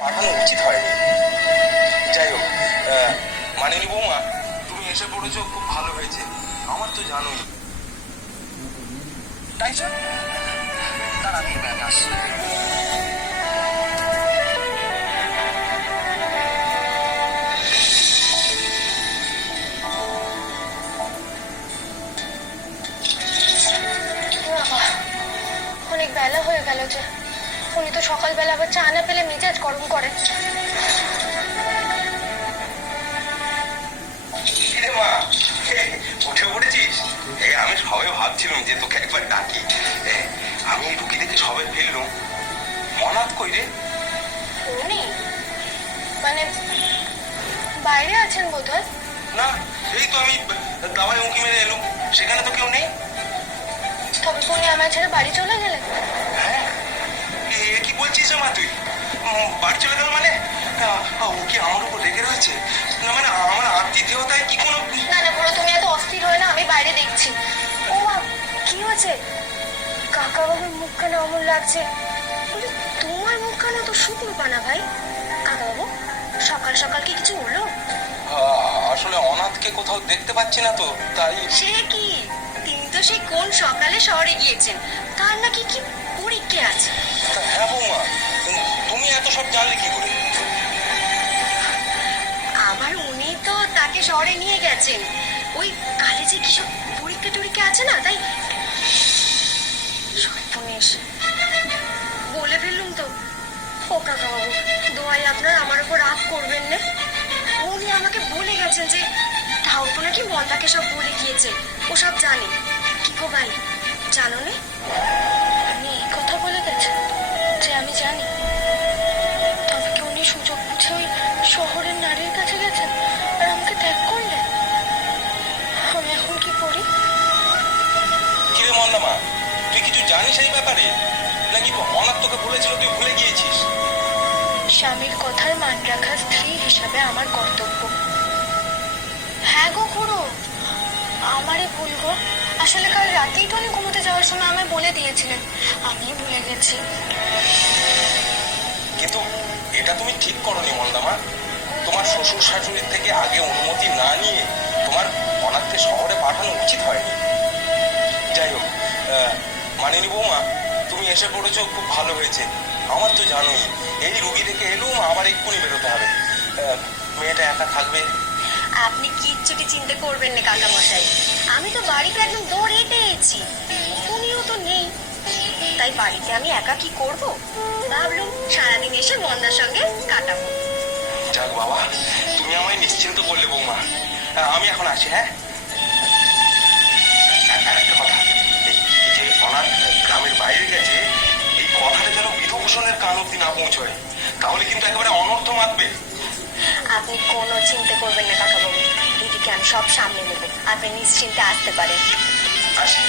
পাঠানো উচিত হয়নি। যাই হোক, মানিনি বৌমা, তুমি এসে পড়েছো, খুব ভালো হয়েছে। আমার তো জানোই। তাই স্যার, তার আমি আসছি। অনেক বেলা হয়ে গেল যে, উনি তো সকালবেলা আবার চা না পেলে মেজাজ গরম করে। মা, উঠে পড়েছিস? আমি সবে ভাবছিলাম যে তোকে একবার ডাকি। আমি রুগী দেখে সবে ফেললুম। অনাথ কই রে? উনি মানে বাইরে আছেন বোধহয়। না, এই তো আমি দাওয়ায় উঁকি মেরে এলুম, সেখানে তো কেউ নেই। তবে উনি আমার ছেড়ে বাড়ি চলে গেলেন? হ্যাঁ, কি বলছিস মা তুই? বাড়ি চলে গেল মানে? ও কি আমার উপর রেগে রয়েছে? না মানে আমার আত্মীয়তায় কি কোনো... না না বলো, তুমি এত অস্থির হয় না, আমি বাইরে দেখছি। ও মা, কি হয়েছে? কাকা বাবুর মুখখানা অমন লাগছে। বলি, তোমার মুখখানা তো শুকনো পানা ভাই। কাকা বাবু, সকাল সকাল কি কিছু হলো? আসলে অনাথকে কোথাও দেখতে পাচ্ছি না তো, তাই। সে কি, তিনি তো সেই কোন সকালে শহরে গিয়েছেন, তার নাকি কি পরীক্ষা আছে। হ্যাঁ বৌমা, তুমি এত সব জানলে কি করে? আমার উনি তো তাকে শহরে নিয়ে গেছেন, ওই কলেজে কি সব পরীক্ষা টরীক্ষা আছে না, তাই। সর্বনেশ, বলে ফেললুম তো। ও কাকা বাবু, দোয়াই আপনার, আমার উপর রাগ করবেন না। উনি আমাকে বলে গেছেন যে ঠাকুর নাকি মন্দাকে সব বলে গিয়েছে, ও সব জানে। কি গো ভাই, জানো না? আমি এই কথা বলে গেছে যে আমি জানি? তবে কি উনি সুযোগ বুঝে ওই শহরের নারীর কাছে গেছেন আর আমাকে ত্যাগ করলেন? আমি এখন কি করি? কিরে মন্দামা, তুই কিছু জানিস এই ব্যাপারে? নাকি অনাথ তোকে বলেছিল, তুই ভুলে গিয়েছিস? স্বামীর কথার মান রাখা স্ত্রী হিসাবে আমার কর্তব্য। হ্যাঁ গো খুড়ো, আমারই ভুল গো। আসলে কাল রাতেই তো উনি ঘুমোতে যাওয়ার সময় আমায় বলে দিয়েছিলেন, আমি ভুলে গেছি। কিন্তু এটা তুমি ঠিক করনি মন্দামা। তোমার শ্বশুর শাশুড়ির থেকে আগে অনুমতি না নিয়ে তোমার অনাথকে শহরে পাঠানো উচিত হয়নি। যাই হোক, মানিনি বৌমা, তুমি এসে পড়েছো, খুব ভালো হয়েছে। আমার তো জানোই, এই রুগী দেখে এলুম, আবার এক্ষুনি বেরোতে হবে। মেয়েটা একা থাকবে। আপনি কিচ্ছুটি চিন্তা করবেন না কাকা মশাই, আমি তো বাড়িতে একদম দৌড় হেঁটে এসেছি। উনিও তো নেই, তাই বাড়িতে আমি একা কি করব? ভাবলুম সারাদিন এসে মন্দার সঙ্গে কাটাবো। যাক বাবা, তুমি আমায় নিশ্চিন্ত করলে বৌমা। আমি এখন আসি। হ্যাঁ, একটা কথা, এই যে অনাথ গ্রামের বাইরে গেছে, এই কথাটা যেন বিধূভূষণের কান অব্দি না পৌঁছয়, তাহলে কিন্তু একেবারে অনর্থ মাতবে। আপনি কোনো চিন্তা করবেন না কাকাবাবু, দিদিকে আমি সব সামনে নেব, আপনি নিশ্চিন্তে আসতে পারেন। আসি।